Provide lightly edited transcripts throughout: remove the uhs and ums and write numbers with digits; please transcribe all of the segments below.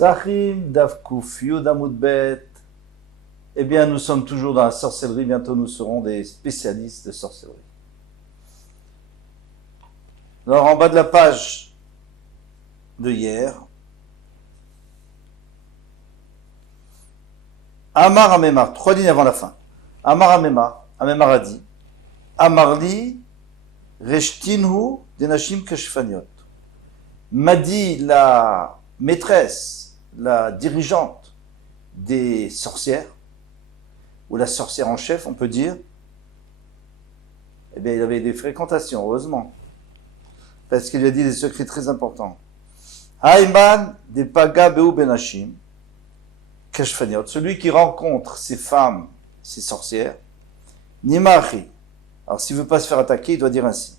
Sahim Davkouf Yudamudbet. Eh bien, nous sommes toujours dans la sorcellerie. Bientôt, nous serons des spécialistes de sorcellerie. Alors, en bas de la page de hier, Amar Amemar, 3 lignes avant la fin. Amar Amemar, Amemar a dit, Amarli Reshtinhu Denashim Kashfaniot. M'a dit la maîtresse, la dirigeante des sorcières, ou la sorcière en chef, on peut dire, eh bien, il avait des fréquentations, heureusement. Parce qu'il lui a dit des secrets très importants. Haïman de Paga Beu Benashim, Kashfaniot, celui qui rencontre ces femmes, ces sorcières, Nimachi. Alors, s'il ne veut pas se faire attaquer, il doit dire ainsi.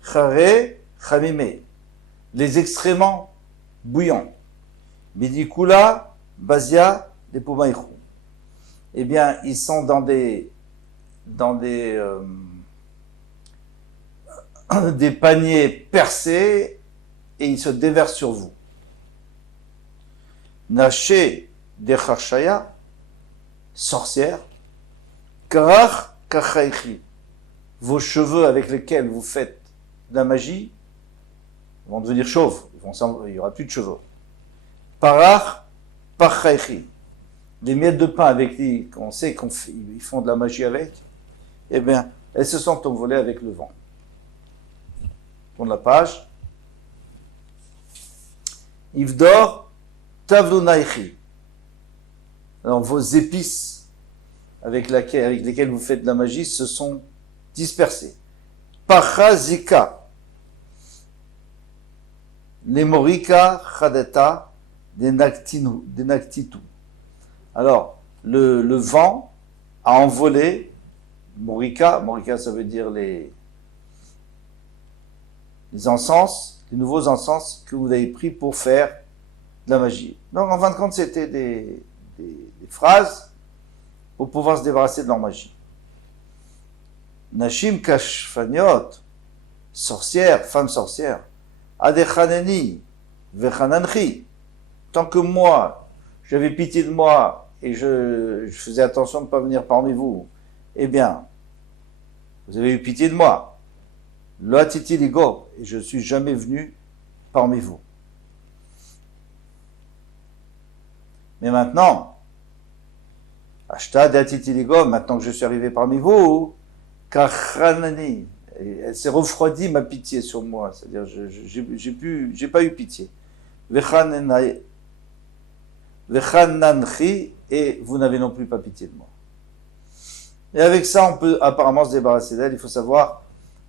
Chare Chamime, les excréments bouillants. Midikula Bazia de Poumaïchou. Eh bien, ils sont dans des paniers percés et ils se déversent sur vous. Naché de Chachaya, sorcière, Karach Kachaichi, vos cheveux avec lesquels vous faites de la magie vont devenir chauves, il n'y aura plus de cheveux. Parach Pachaichi, les miettes de pain avec qui on sait qu'ils font de la magie avec, eh bien, elles se sont envolées avec le vent. Tourne la page. Ivdor Tavlunaichi. Alors, vos épices avec lesquelles vous faites de la magie se sont dispersées. Pachazika. Lemorika Chadeta Denaktitu. Alors, le vent a envolé Morika ça veut dire les encens, les nouveaux encens que vous avez pris pour faire de la magie. Donc, en fin de compte, c'était des phrases pour pouvoir se débarrasser de leur magie. Nashim Kashfaniot, sorcière, femme sorcière, Adechaneni, Vechananchi, tant que moi, j'avais pitié de moi et je faisais attention de ne pas venir parmi vous, eh bien, vous avez eu pitié de moi. Loatiti ligo, et je ne suis jamais venu parmi vous. Mais maintenant, Ashta deatiti ligo, maintenant que je suis arrivé parmi vous, Kachanani, elle s'est refroidie ma pitié sur moi, c'est-à-dire j'ai pas eu pitié. Vechananchi, et vous n'avez non plus pas pitié de moi. Et avec ça, on peut apparemment se débarrasser d'elle. Il faut savoir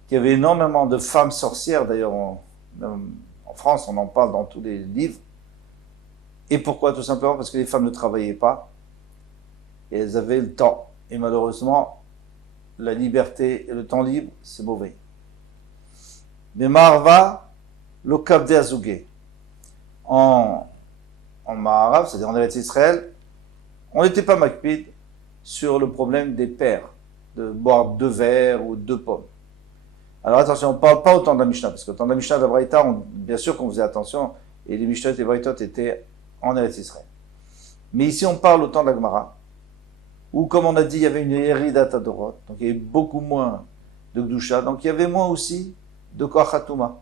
qu'il y avait énormément de femmes sorcières, d'ailleurs en France, on en parle dans tous les livres. Et pourquoi? Tout simplement parce que les femmes ne travaillaient pas, et elles avaient le temps. Et malheureusement, la liberté et le temps libre, c'est mauvais. Mais Marva, l'Okabde Azouge, en Maharav, c'est-à-dire en Eretz Israël, on n'était pas makpid sur le problème des pères, de boire 2 verres ou 2 pommes. Alors attention, on ne parle pas autant de la Mishnah, parce que dans la Mishnah de la Braïta, bien sûr qu'on faisait attention, et les Mishnah et les Braïtot étaient en Eretz Israël. Mais ici, on parle autant de la Gemara, où, comme on a dit, il y avait une Yeridat Adorot, donc il y avait beaucoup moins de Gdusha, donc il y avait moins aussi de Koachatuma.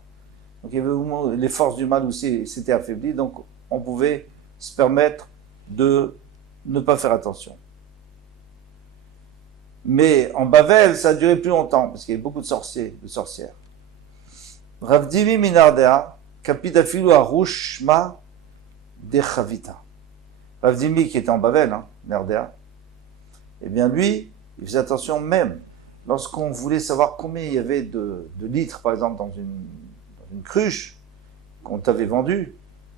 Donc il y avait moins, les forces du mal aussi s'étaient affaiblies, donc on pouvait se permettre de ne pas faire attention. Mais en Bavel, ça a duré plus longtemps, parce qu'il y avait beaucoup de sorciers, de sorcières. Ravdimi Minardea, Kapidafilu Arushma Dechavita. Ravdimi, qui était en Bavel, Nardea, eh bien lui, il faisait attention même, lorsqu'on voulait savoir combien il y avait de litres, par exemple, dans une cruche qu'on t'avait vendue.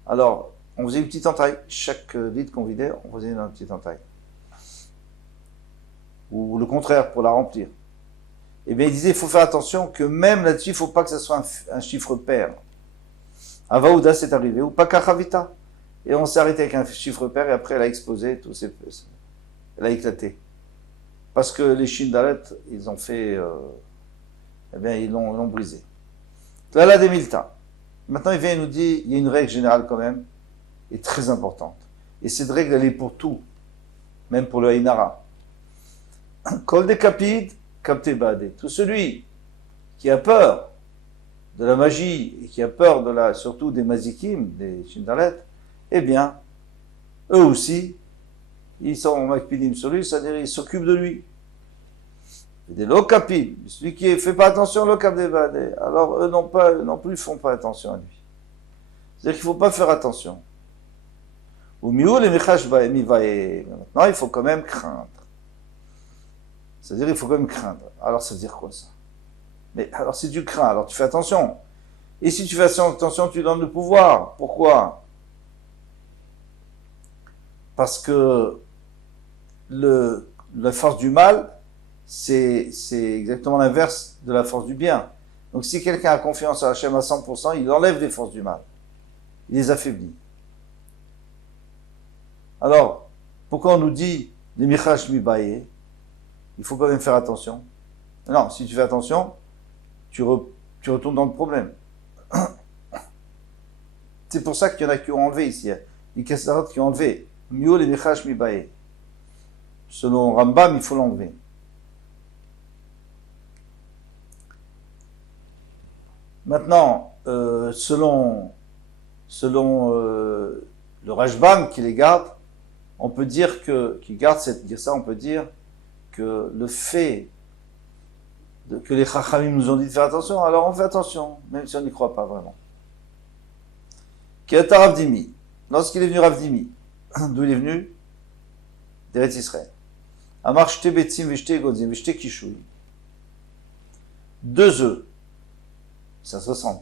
Alors, on faisait une petite entaille. Chaque litre qu'on vidait, on faisait une petite entaille. Ou le contraire, pour la remplir. Eh bien, il disait, il faut faire attention que même là-dessus, il ne faut pas que ce soit un chiffre pair. Avaouda, c'est arrivé, ou pas Kachavita. Et on s'est arrêté avec un chiffre pair, et après, elle a explosé, elle a éclaté. Parce que les Shindalet, ils ont fait, eh bien, ils l'ont brisé. Là, des Milta. Maintenant, il vient et nous dit, il y a une règle générale quand même, est très importante. Et cette règle, elle est pour tout, même pour le Haïnara. Kol de kapid, kapte bade. Tout celui qui a peur de la magie et qui a peur surtout des mazikim, des shindalet, eh bien, eux aussi, ils sont makpidim sur lui, c'est-à-dire ils s'occupent de lui. Et des lokapid, celui qui ne fait pas attention au kapte bade, alors eux non plus font pas attention à lui. C'est-à-dire qu'il ne faut pas faire attention. Ou miou les michash mivae. Maintenant, il faut quand même craindre. C'est-à-dire il faut quand même craindre. Alors ça veut dire quoi ça? Mais alors si tu crains, alors tu fais attention. Et si tu fais attention, tu donnes le pouvoir. Pourquoi? Parce que la force du mal, c'est exactement l'inverse de la force du bien. Donc si quelqu'un a confiance à Hachem à 100%, il enlève les forces du mal. Il les affaiblit. Alors, pourquoi on nous dit les michash mibaye? Il faut quand même faire attention. Non, si tu fais attention, tu retournes dans le problème. C'est pour ça qu'il y en a qui ont enlevé ici. Il y a des Kesarot qui ont enlevé. Mio les michash mibaye. Selon Rambam, il faut l'enlever. Maintenant, selon le Rashbam qui les garde, on peut dire on peut dire que le fait que les Chachamim nous ont dit de faire attention, alors on fait attention, même si on n'y croit pas vraiment. Qui est Rav Dimi? Lorsqu'il est venu Rav Dimi, d'où il est venu? D'Eretz Israël. Amar shte betzim veshte egodzim veshte kishui. 2 œufs, ça se ressemble.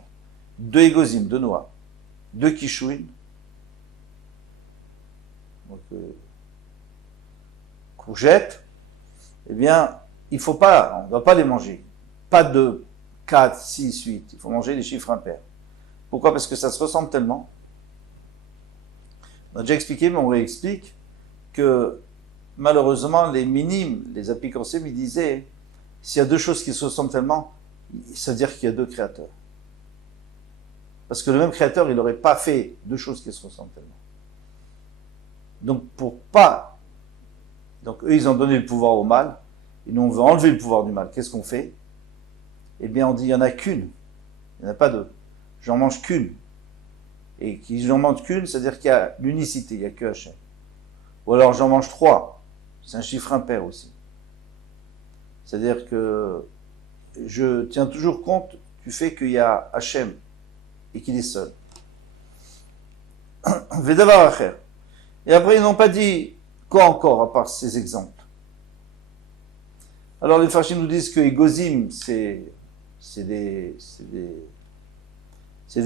2 égozim, 2 noix. 2 kishuin. Donc, courgettes. Eh bien, on ne doit pas les manger. Pas 2, 4, 6, 8. Il faut manger les chiffres impairs. Pourquoi? Parce que ça se ressemble tellement. On a déjà expliqué, mais on réexplique que malheureusement, les minimes, les apicursim, ils disaient, s'il y a 2 choses qui se ressemblent tellement, ça veut dire qu'il y a 2 créateurs. Parce que le même créateur, il n'aurait pas fait 2 choses qui se ressemblent tellement. Donc, donc eux, ils ont donné le pouvoir au mal, et nous, on veut enlever le pouvoir du mal. Qu'est-ce qu'on fait? Eh bien, on dit, il n'y en a qu'une. Il n'y en a pas 2. J'en mange qu'une. Et qui j'en mange qu'une, c'est-à-dire qu'il y a l'unicité, il n'y a que Hachem. Ou alors, j'en mange 3. C'est un chiffre impair aussi. C'est-à-dire que je tiens toujours compte du fait qu'il y a Hachem et qu'il est seul. Vedavar acher. Et après, ils n'ont pas dit quoi encore, à part ces exemples. Alors, les Farshim nous disent que Egozim, c'est des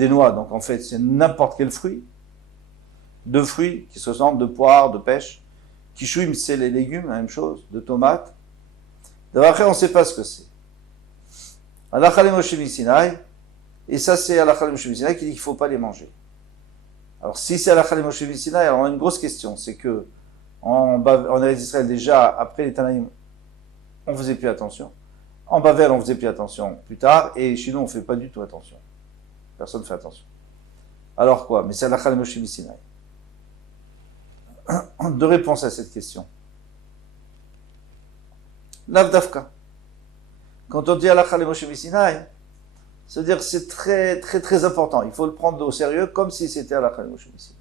noix. Donc, en fait, c'est n'importe quel fruit. 2 fruits qui se ressemblent, de poire, de pêche. Kishuim, c'est les légumes, la même chose, de tomates. D'abord, après, on ne sait pas ce que c'est. Alachal Moshe Sinai, et ça, c'est Alachal Moshe Sinai qui dit qu'il ne faut pas les manger. Alors, si c'est Alachal Moshe Sinai, alors on a une grosse question, c'est que en Eretz Israël, déjà, après les Tanaïm, on ne faisait plus attention. En Bavel, on ne faisait plus attention plus tard, et chez nous, on ne fait pas du tout attention. Personne ne fait attention. Alors quoi? Mais c'est Alachal Moshe Sinai. 2 réponses à cette question. L'Avdafka. Quand on dit Alachal Moshe Sinai, c'est-à-dire que c'est très, très, très important. Il faut le prendre au sérieux comme si c'était Alachal Moshe Sinai.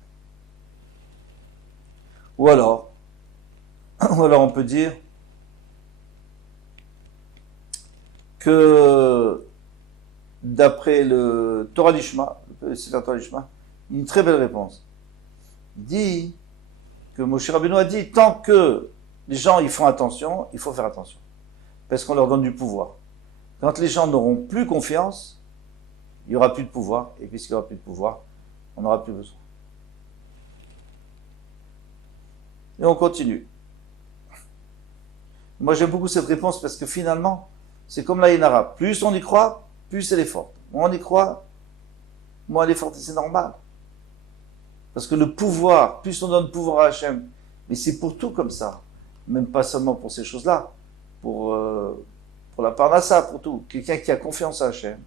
Ou alors, on peut dire que d'après le Torah Lishma, c'est la Torah Lishma, une très belle réponse. Il dit que Moshe Rabbeinu a dit, tant que les gens y font attention, il faut faire attention. Parce qu'on leur donne du pouvoir. Quand les gens n'auront plus confiance, il n'y aura plus de pouvoir. Et puisqu'il n'y aura plus de pouvoir, on n'aura plus besoin. Et on continue. Moi, j'aime beaucoup cette réponse parce que finalement, c'est comme la Yenara. Plus on y croit, plus elle est forte. Moins on y croit, moins elle est forte. Et c'est normal. Parce que le pouvoir, plus on donne pouvoir à Hachem, mais c'est pour tout comme ça. Même pas seulement pour ces choses-là. Pour la parnassa, pour tout. Quelqu'un qui a confiance à Hachem,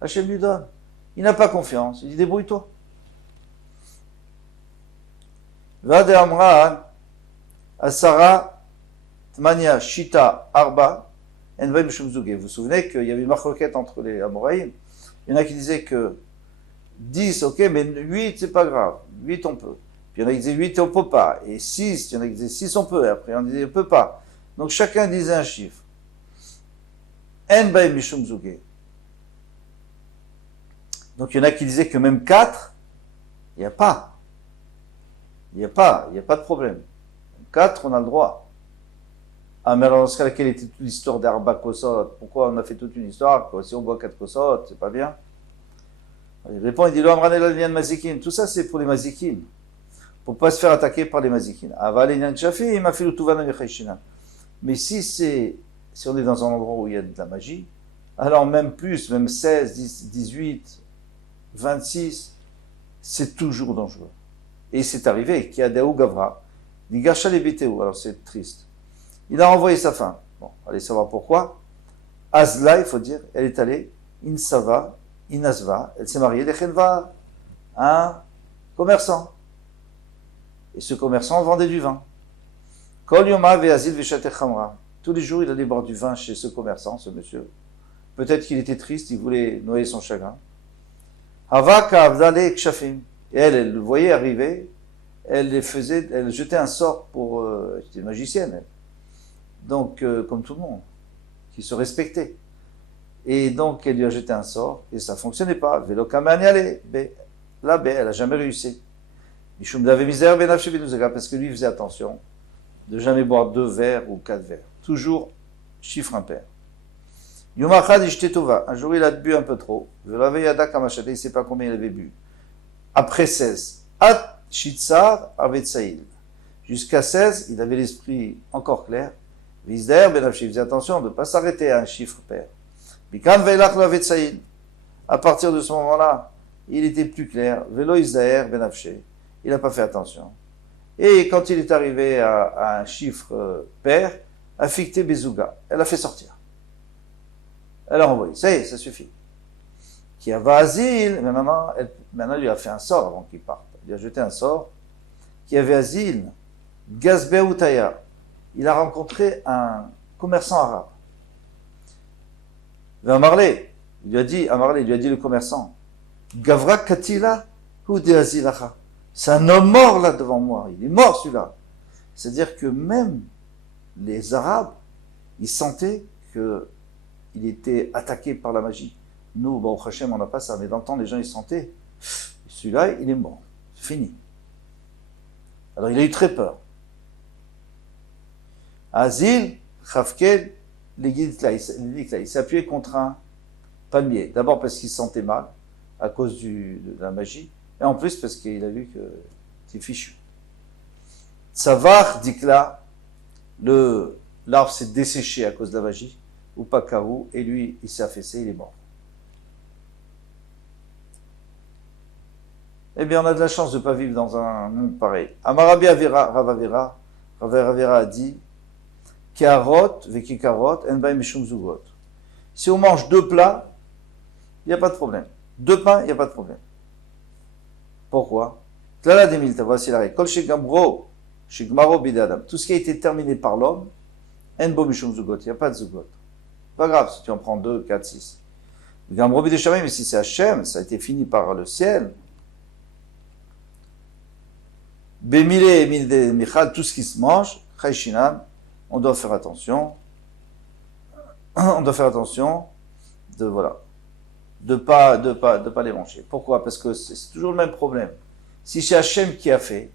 Hachem lui donne. Il n'a pas confiance, il dit débrouille-toi. Vade Amran, Asara, Tmania, Shita, Arba, Envaim Shumzuge. Vous vous souvenez qu'il y avait une marque entre les Amoraïm. Il y en a qui disaient que 10, ok, mais 8, c'est pas grave. 8, on peut. Puis il y en a qui disaient 8, on peut pas. Et 6, il y en a qui disaient 6, on peut. Et après, on disait, on peut pas. Donc chacun disait un chiffre. Envaim Shumzuge. Donc il y en a qui disaient que même 4, il n'y a pas. Il n'y a pas de problème. 4, on a le droit. Ah, mais alors dans ce cas, quelle était toute l'histoire d'Arba Kosot? Pourquoi on a fait toute une histoire? Si on boit 4 Kosot, c'est pas bien. Il répond, il dit, de mazikin. Tout ça, c'est pour les mazikin. Pour pas se faire attaquer par les mazikin. Mais si on est dans un endroit où il y a de la magie, alors même plus, même 16, 18, 26, c'est toujours dangereux. Et c'est arrivé, qu'il y a Daou Gavra, Nigasha les Bétéou, alors c'est triste. Il a renvoyé sa femme. Bon, allez savoir pourquoi. Azla, il faut dire, elle est allée, Insava, Inasva, elle s'est mariée, Lechenva, un commerçant. Et ce commerçant vendait du vin. Kol Yoma Veazil Veshate Khamra. Tous les jours, il allait boire du vin chez ce commerçant, ce monsieur. Peut-être qu'il était triste, il voulait noyer son chagrin. Havaka Avdale Kshafim. Et elle le voyait arriver, elle jetait un sort pour, c'était une magicienne, elle. Donc, comme tout le monde, qui se respectait. Et donc, elle lui a jeté un sort, et ça ne fonctionnait pas. Vélo Kamaniale, là, elle n'a jamais réussi. Mishum d'avait misère, parce que lui, il faisait attention de jamais boire 2 verres ou 4 verres. Toujours chiffre impair. Yomachad Ishtetova, un jour, il a bu un peu trop. Vélo Yada Kamashade, il ne sait pas combien il avait bu. Après 16, At Shitzar Avetsaïl. Jusqu'à 16, il avait l'esprit encore clair. Vizder Benafshi, il faisait attention de ne pas s'arrêter à un chiffre pair. Bikan Veilach Avetsaïl. À partir de ce moment-là, il était plus clair. Velo Izdaer Benafshi. Il n'a pas fait attention. Et quand il est arrivé à un chiffre pair, Afikte Bezouga, elle a fait sortir. Elle a envoyé. Ça y est, ça suffit. Qui a asile, mais maintenant, il lui a fait un sort avant qu'il parte. Il lui a jeté un sort. Qui avait asile, Gazbe Outaya. Il a rencontré un commerçant arabe. Amarlé, il lui a dit le commerçant, Gavra Katila ou de Azilacha. C'est un homme mort là devant moi. Il est mort celui-là. C'est-à-dire que même les Arabes, ils sentaient qu'il était attaqué par la magie. Nous, au Hachem, on n'a pas ça, mais dans le temps, les gens, ils sentaient, celui-là, il est mort, c'est fini. Alors, il a eu très peur. Azil, Chafkel, il s'est appuyé contre un palmier. D'abord parce qu'il se sentait mal, à cause de la magie, et en plus parce qu'il a vu que c'est fichu. Savar, Dikla, l'arbre s'est desséché à cause de la magie, ou pas Karou, et lui, il s'est affaissé, il est mort. Eh bien, on a de la chance de ne pas vivre dans un monde pareil. Amarabi Avera, Ravavera a dit, Kiarot, Vekikarot, Enbaim Mishum Zugot. Si on mange 2 plats, il n'y a pas de problème. 2 pains, il n'y a pas de problème. Pourquoi? Tlala Demilta, voici la règle. Kol Shegambro, Shegmaro Bidadam. Tout ce qui a été terminé par l'homme, Enbo Mishum Zugot, il n'y a pas de Zugot. Pas grave si tu en prends 2, 4, 6. Gambro Bideshamay, mais si c'est Hachem, ça a été fini par le ciel. Bémile et Michal, tout ce qui se mange, Chayshinan, on doit faire attention. On doit faire attention de pas les manger. Pourquoi? Parce que c'est toujours le même problème. Si c'est Hachem qui a fait,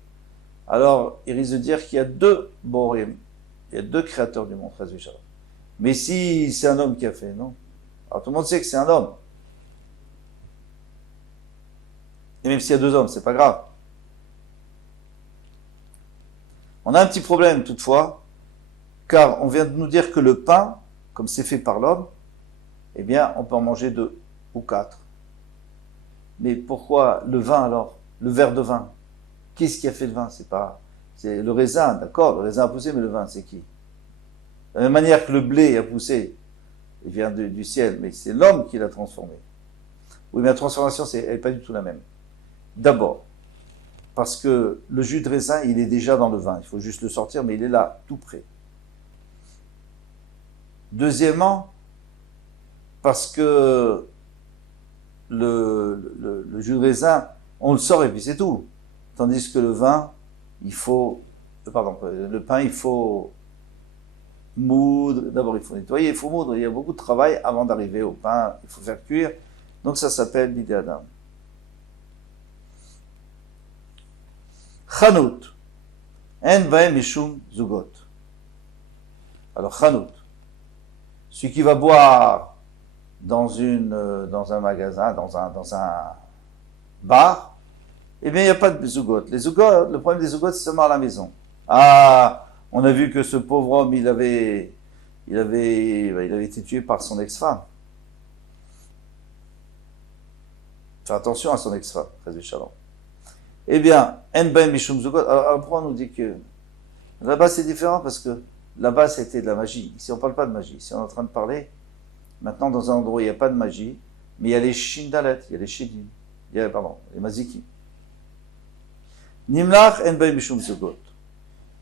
alors il risque de dire qu'il y a 2 Borim, il y a 2 créateurs du monde. Mais si c'est un homme qui a fait, non. Alors tout le monde sait que c'est un homme. Et même s'il y a 2 hommes, c'est pas grave. On a un petit problème toutefois, car on vient de nous dire que le pain, comme c'est fait par l'homme, eh bien, on peut en manger 2 ou 4. Mais pourquoi le vin alors? Le verre de vin? Qu'est-ce qui a fait le vin? C'est le raisin, d'accord, le raisin a poussé, mais le vin, c'est qui? De la même manière que le blé a poussé, il vient du ciel, mais c'est l'homme qui l'a transformé. Oui, mais la transformation, elle n'est pas du tout la même. D'abord, parce que le jus de raisin, il est déjà dans le vin. Il faut juste le sortir, mais il est là, tout près. Deuxièmement, parce que le jus de raisin, on le sort et puis c'est tout. Tandis que le vin, le pain, il faut moudre. D'abord, il faut nettoyer, il faut moudre. Il y a beaucoup de travail avant d'arriver au pain. Il faut faire cuire. Donc ça s'appelle bidei adam. Chanout. En baem mishum zugot. Alors, chanout. Celui qui va boire dans un magasin, dans un bar, eh bien, il n'y a pas de zugot. Les zugot, le problème des zugot, c'est seulement à la maison. Ah, on a vu que ce pauvre homme, il avait été tué par son ex-femme. Faire attention à son ex-femme, Chazé Shalom. Eh bien, en baem mishum zugot. Alors, pourquoi on nous dit que là-bas c'est différent parce que là-bas c'était de la magie. Ici on ne parle pas de magie. Ici on est en train de parler. Maintenant dans un endroit où il n'y a pas de magie, mais il y a les shindalet, il y a les shidim, les mazikim. Nimlach en baem mishum zugot.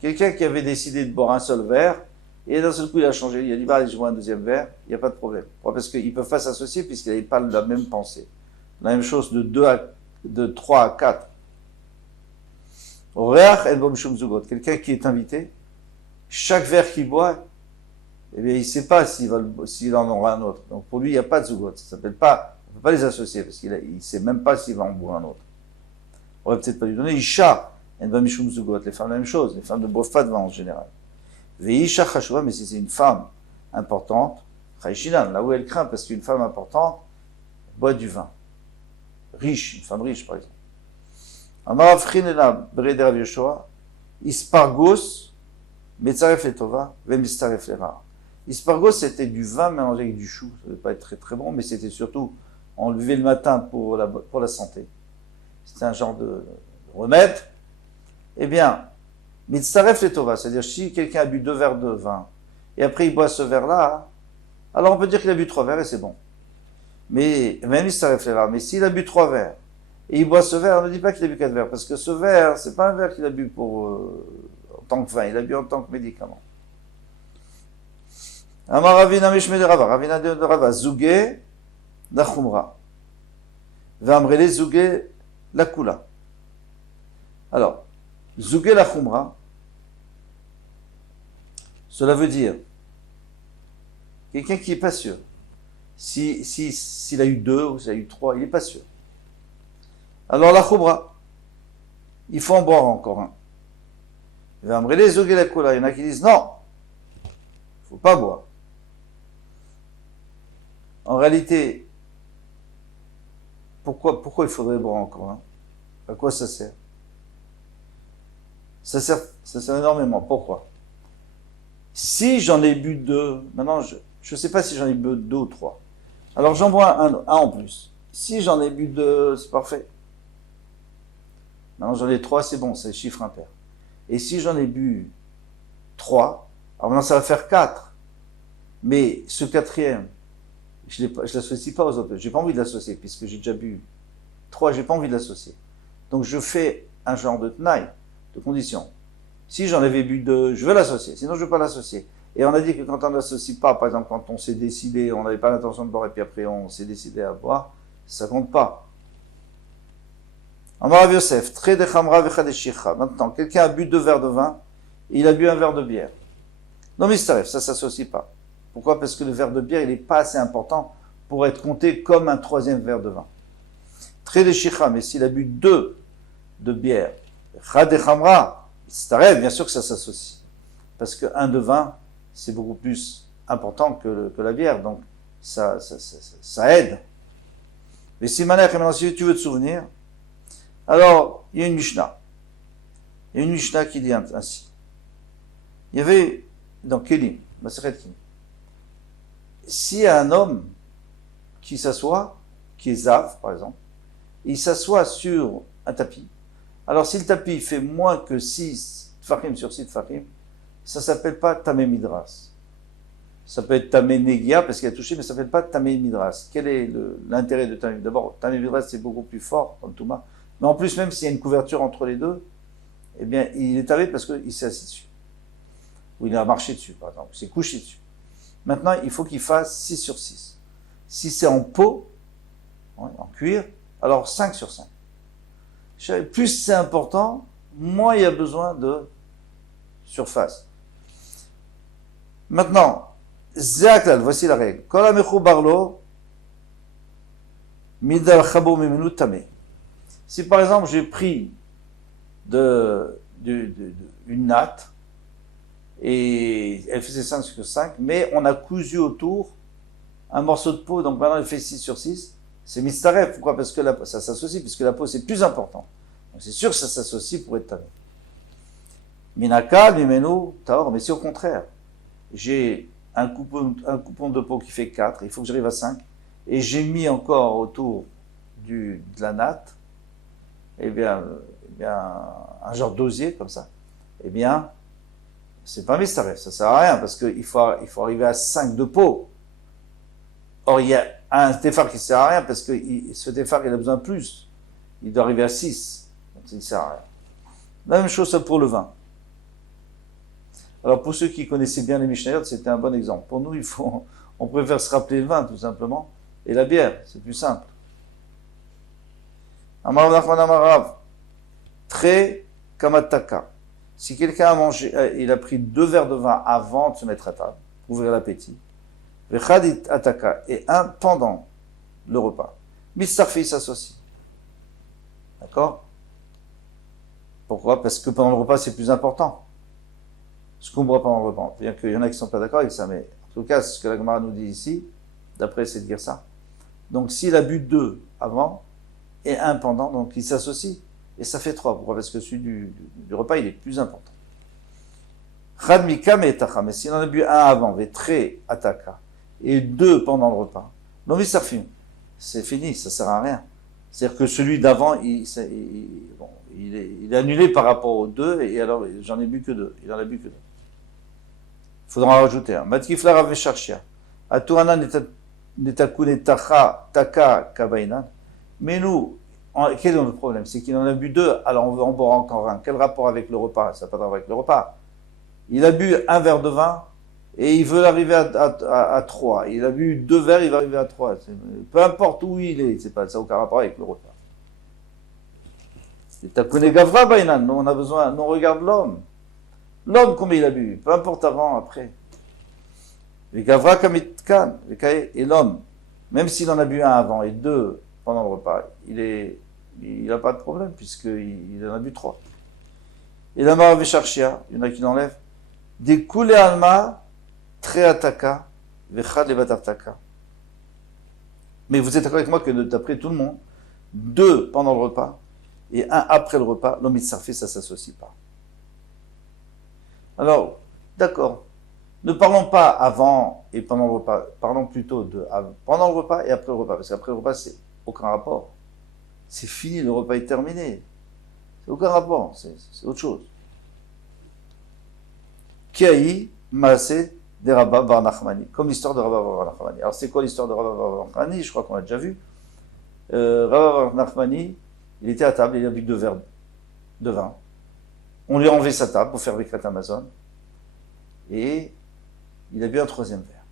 Quelqu'un qui avait décidé de boire un seul verre, et d'un seul coup il a changé, il a dit bah allez je bois un deuxième verre, il n'y a pas de problème. Pourquoi? Parce qu'ils ne peuvent pas s'associer puisqu'ils n'avaient pas la même pensée. La même chose de 3 à 4. Quelqu'un qui est invité, chaque verre qu'il boit, eh bien, il ne sait pas s'il en aura un autre. Donc pour lui, il n'y a pas de zugot. Ça s'appelle pas, on ne peut pas les associer parce qu'il ne sait même pas s'il va en boire un autre. On ne va peut-être pas lui donner. Isha, les femmes, la même chose. Les femmes ne boivent pas de vin en général. Veisha chashuva, mais si c'est une femme importante, chayshinan, là où elle craint, parce qu'une femme importante boit du vin. Riche, une femme riche par exemple. Amar Frinela Breder Rav Yoshua, Ispargos, Metzaref Letova, Vemistaref Lera. Ispargos, c'était du vin mélangé avec du chou. Ça ne devait pas être très très bon, mais c'était surtout, on le buvait le matin pour la santé. C'était un genre de remède. Eh bien, Metzaref Letova, c'est-à-dire si quelqu'un a bu 2 verres de vin, et après il boit ce verre-là, alors on peut dire qu'il a bu 3 verres et c'est bon. Mais, Vemistaref Lera, mais s'il a bu 3 verres, et il boit ce verre, on ne dit pas qu'il a bu 4 verres, parce que ce verre, c'est pas un verre qu'il a bu en tant que vin, il a bu en tant que médicament. Amar Ravina Mishme de Rava, Ravina de Rava, Zouge la Khumra. Vamrele Zouge la Kula. Alors, Zouge la Khumra, cela veut dire quelqu'un qui n'est pas sûr. S'il a eu 2 ou s'il a eu 3, il n'est pas sûr. Alors la khubra, il faut en boire encore un. Il y en a qui disent non, il ne faut pas boire. En réalité, pourquoi il faudrait boire encore un? À quoi ça sert? Ça sert énormément. Pourquoi? Si j'en ai bu 2, maintenant je ne sais pas si j'en ai bu 2 ou 3. Alors j'en bois un en plus. Si j'en ai bu 2, c'est parfait. Maintenant j'en ai 3, c'est bon, c'est le chiffre impair. Et si j'en ai bu 3, alors maintenant ça va faire 4. Mais ce 4e, je ne l'associe pas aux autres. J'ai pas envie de l'associer, puisque j'ai déjà bu 3, j'ai pas envie de l'associer. Donc je fais un genre de tnaï, de condition. Si j'en avais bu 2, je veux l'associer, sinon je ne veux pas l'associer. Et on a dit que quand on ne l'associe pas, par exemple quand on s'est décidé, on n'avait pas l'intention de boire, et puis après on s'est décidé à boire, ça compte pas. Amar Yosef, très de chamra vechadeshicha. Maintenant, quelqu'un a bu 2 verres de vin, et il a bu un verre de bière. Non, mais ça s'associe pas. Pourquoi? Parce que le verre de bière, il n'est pas assez important pour être compté comme un 3e verre de vin. Très de shicha, mais s'il a bu 2 de bière, chad chamra, bien sûr que ça s'associe. Parce que 1 de vin, c'est beaucoup plus important que la bière, donc ça aide. Mais si maintenant, si tu veux te souvenir, alors, il y a une Mishnah. Il y a une Mishnah qui dit ainsi. Il y avait, dans Kelim, Masechet Kelim, s'il y a un homme qui s'assoit, qui est Zav, par exemple, il s'assoit sur un tapis, alors si le tapis fait moins que 6 tfachim sur 6 tfachim, ça ne s'appelle pas Tamé Midras. Ça peut être Tamé Negia, parce qu'il a touché, mais ça ne s'appelle pas Tamé Midras. Quel est l'intérêt de Tamé? D'abord, Tamé Midras, c'est beaucoup plus fort, comme Touma. Mais en plus, même s'il y a une couverture entre les deux, eh bien, il est tavé parce qu'il s'est assis dessus. Ou il a marché dessus, par exemple. Il s'est couché dessus. Maintenant, il faut qu'il fasse 6 sur 6. Si c'est en peau, en cuir, alors 5 sur 5. Plus c'est important, moins il y a besoin de surface. Maintenant, Zéaklal, voici la règle. Si par exemple j'ai pris une natte et elle faisait 5 sur 5, mais on a cousu autour un morceau de peau, donc maintenant elle fait 6 sur 6, c'est mistaref. Pourquoi? Parce que ça s'associe, puisque la peau c'est plus important. Donc c'est sûr que ça s'associe pour être tamé. Minaka, Mimenu, Taor, mais c'est au contraire. J'ai un coupon de peau qui fait 4, il faut que j'arrive à 5, et j'ai mis encore autour de la natte, eh bien, un genre d'osier comme ça, eh bien, c'est pas mistaref, ça sert à rien, parce qu'il faut arriver à 5 de peau. Or, il y a un téphar qui sert à rien, parce que ce téphar, il a besoin de plus. Il doit arriver à 6, donc il ne sert à rien. La même chose pour le vin. Alors, pour ceux qui connaissaient bien les Mishnayot, c'était un bon exemple. Pour nous, on préfère se rappeler le vin, tout simplement, et la bière, c'est plus simple. Amar Nachman Amarav, très kamataka. Si quelqu'un a mangé, il a pris 2 verres de vin avant de se mettre à table, pour ouvrir l'appétit, vechadit ataka, et un pendant le repas, mistarfi s'associe. D'accord? Pourquoi? Parce que pendant le repas, c'est plus important. Ce qu'on boit pendant le repas. Bien qu'il y en a qui ne sont pas d'accord avec ça, mais en tout cas, c'est ce que la Gemara nous dit ici, d'après c'est de dire ça. Donc s'il a bu 2 avant, et un pendant, donc il s'associe, et ça fait 3. Pourquoi? Parce que celui du repas, il est plus important. Chadmika me'etacha, mais s'il en a bu 1 avant, ve'tre ataka, et 2 pendant le repas, non, c'est fini, ça sert à rien. C'est-à-dire que celui d'avant, il est annulé par rapport aux 2, et alors j'en ai bu que 2. Il en a bu que 2. Il faudra en rajouter un. Matkifla Rav Mesharshia. Atuana netakune tacha taka kabainan. Mais nous, quel est notre problème? C'est qu'il en a bu 2, alors on veut en boire encore un. Quel rapport avec le repas? Ça n'a pas de rapport avec le repas. Il a bu 1 verre de vin, et il veut arriver à 3. Il a bu 2 verres, il va arriver à 3. Peu importe où il est, ça n'a aucun rapport avec le repas. Takune gavra bainan, nous on a besoin, nous on regarde l'homme. L'homme, combien il a bu? Peu importe avant, après. Et l'homme, même s'il en a bu 1 avant et 2 pendant le repas, il n'a pas de problème, puisqu'il en a bu 3. Et la Marav Sharshia, il y en a qui l'enlèvent. Des koulé alma, tre ataka, vechad levatartaka. Mais vous êtes d'accord avec moi que d'après tout le monde, 2 pendant le repas et 1 après le repas, l'homme sarfé, ça ne s'associe pas. Alors, d'accord. Ne parlons pas avant et pendant le repas, parlons plutôt pendant le repas et après le repas, parce qu'après le repas, c'est aucun rapport. C'est fini, le repas est terminé. C'est aucun rapport, c'est autre chose. Kiaï, Maaseh, des Rabba Bar Nachmani, comme l'histoire de Rabba Bar Nachmani. Alors, c'est quoi l'histoire de Rabba Bar Nachmani? Je crois qu'on l'a déjà vu. Rabba Bar Nachmani, il était à table, il a bu 2 verres de vin. On lui a enlevé sa table pour faire Birkat Hamazon. Et il a bu un 3e verre.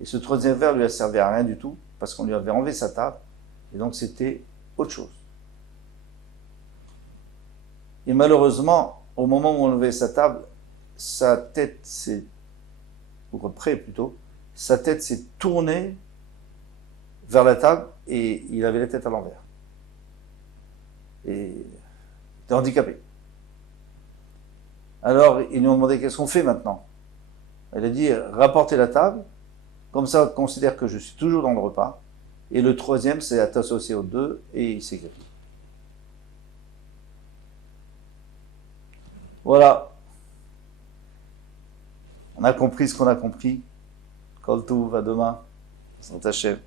Et ce 3e verre lui a servi à rien du tout, parce qu'on lui avait enlevé sa table, et donc c'était autre chose. Et malheureusement, au moment où on enlevait sa table, sa tête s'est, ou près plutôt, sa tête s'est tournée vers la table, et il avait la tête à l'envers. Et il était handicapé. Alors, ils lui ont demandé, qu'est-ce qu'on fait maintenant? Elle a dit, rapportez la table, comme ça, considère que je suis toujours dans le repas, et le 3e, c'est à t'associer aux 2, et il s'est guéri. Voilà. On a compris ce qu'on a compris. Kol Touv, à demain. Sans Hachem.